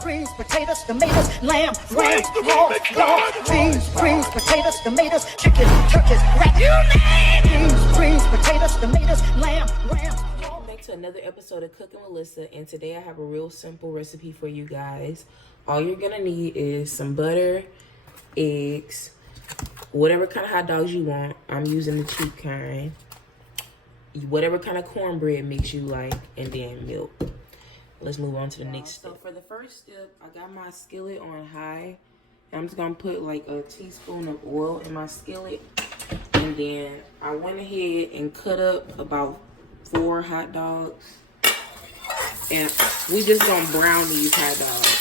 greens, potatoes, tomatoes, lamb, ram, raw, dog, beans, greens, potatoes, tomatoes, chicken, turkeys, rat, greens, potatoes, tomatoes, lamb, ram. Welcome back to another episode of Cooking with Lissa, and today I have a real simple recipe for you guys. All you're gonna need is some butter, eggs, whatever kind of hot dogs you want. I'm using the cheap kind. Whatever kind of cornbread mix you like, and then milk. Let's move on to the next step. So for the first step, I got my skillet on high. I'm just gonna put like a teaspoon of oil in my skillet. And then I went ahead and cut up about 4 hot dogs. And we just gonna brown these hot dogs.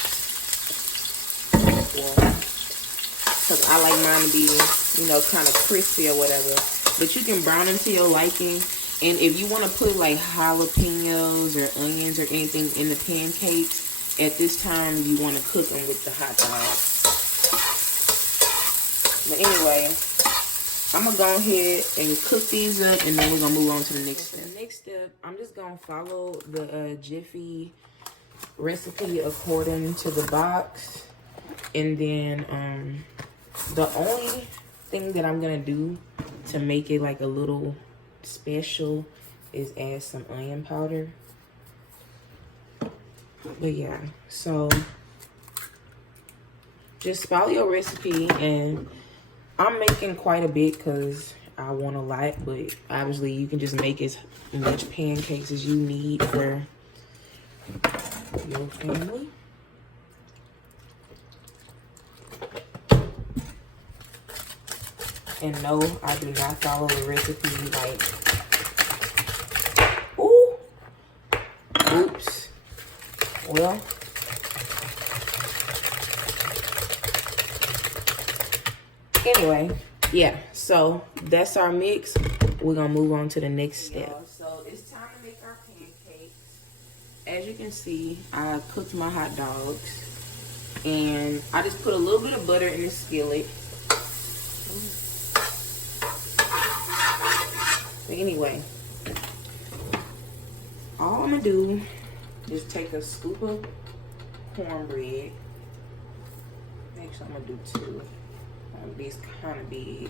Because I like mine to be, you know, kind of crispy or whatever. But you can brown them to your liking. And if you want to put like jalapenos or onions or anything in the pancakes, at this time you want to cook them with the hot dogs. But anyway, I'm going to go ahead and cook these up, and then we're going to move on to the next step. The next step, I'm just going to follow the Jiffy recipe according to the box. And then the only thing that I'm going to do to make it like a little special is add some onion powder. But yeah, so just follow your recipe, and I'm making quite a bit because I want a lot, but obviously you can just make as much pancakes as you need for your family. And no, I do not follow the recipe like, ooh, oops. Well, anyway, yeah, so that's our mix. We're gonna move on to the next step. So it's time to make our pancakes. As you can see, I cooked my hot dogs, and I just put a little bit of butter in the skillet. But anyway, all I'm gonna do is take a scoop of cornbread. Actually, I'm gonna do 2. These kind of big.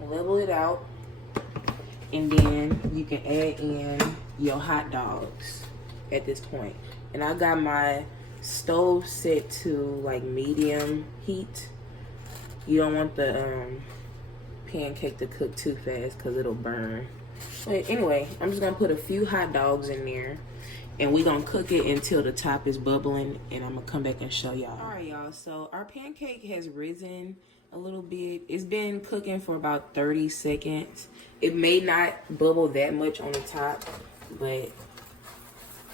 Level it out, and then you can add in your hot dogs at this point. And I got my stove set to like medium heat. You don't want the pancake to cook too fast because it'll burn. But anyway, I'm just gonna put a few hot dogs in there, and we're gonna cook it until the top is bubbling, and I'm gonna come back and show y'all. All right, y'all, so our pancake has risen a little bit. It's been cooking for about 30 seconds. It may not bubble that much on the top, but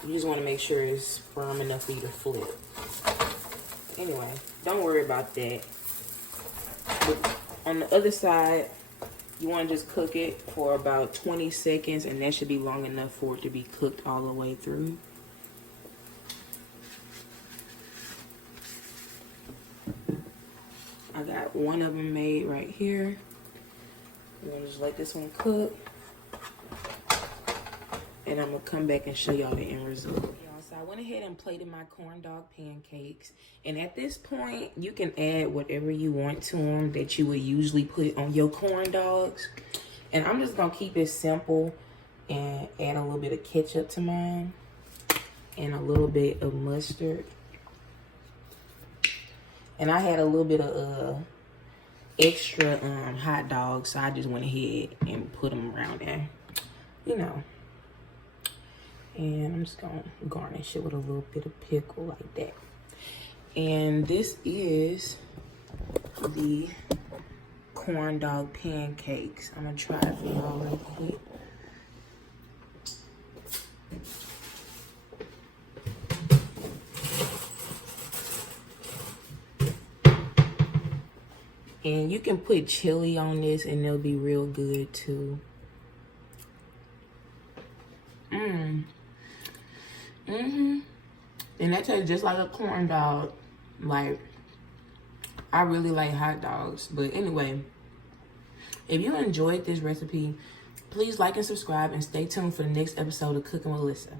you just want to make sure it's firm enough for you to flip. Anyway, don't worry about that. But on the other side, you want to just cook it for about 20 seconds, and that should be long enough for it to be cooked all the way through. I got one of them made right here. I'm going to just let this one cook, and I'm going to come back and show y'all the end result. So I went ahead and plated my corn dog pancakes, and at this point you can add whatever you want to them that you would usually put on your corn dogs. And I'm just gonna keep it simple and add a little bit of ketchup to mine and a little bit of mustard. And I had a little bit of extra hot dogs, so I just went ahead and put them around there, you know. And I'm just gonna garnish it with a little bit of pickle like that. And this is the corn dog pancakes. I'm gonna try it for y'all real quick. And you can put chili on this and they'll be real good too. And that tastes just like a corn dog. Like, I really like hot dogs. But anyway, if you enjoyed this recipe, please like and subscribe, and stay tuned for the next episode of Cooking with Lissa.